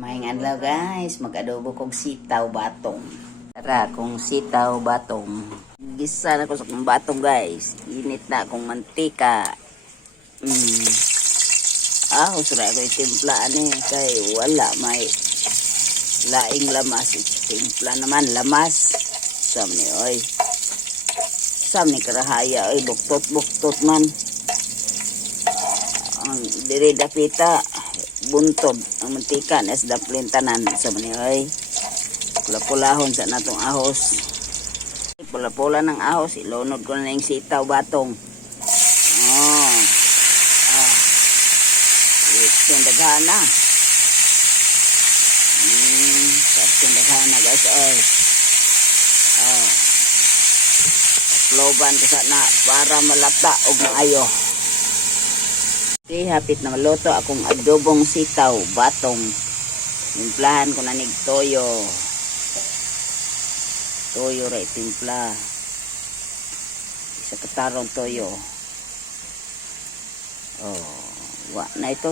Maayong adlaw guys, mag-adobo kong sitaw batong. Tara, kung sitaw batong. Gisa na ko sa kong batong guys. Init na akong mantika. Usra ko itimplahan kay wala may laing lamas. Timpla naman lamas. Sam ni oy. Sam ni karahaya oy, buktot man. Ang diri dapita buntod ang mantika nes daplin tanan sa manihoy. Pula-pulahon sa natong ahos. Pula-pula ng ahos, ilunod ko na yung sitaw batong. Yung daghana. Yung daghana guys, oy. Takloban ko sa na para malata og maayo. Hapit na maluto akong adobong sitaw batong. Timplahan ko na nig toyo. Toyo ra timpla. Isa katarong toyo. Wa na ito.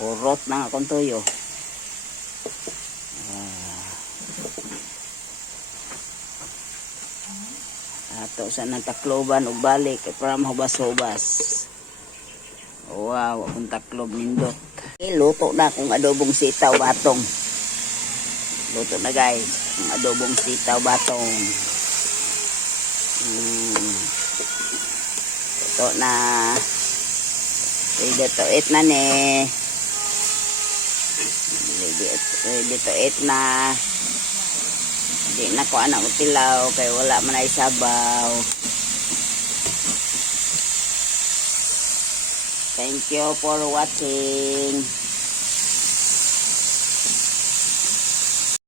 Purot na akong toyo. Ato sa nang takloban ug balik para mahubas-hubas. Wow, akong taklob nindot. Luto na akong adobong sitaw batong. Luto na guys, ang adobong sitaw batong. Luto na. Ready to eat na ne. Ready to eat na. Hindi na ko anak utilaw kay wala man ay sabaw. Thank you for watching.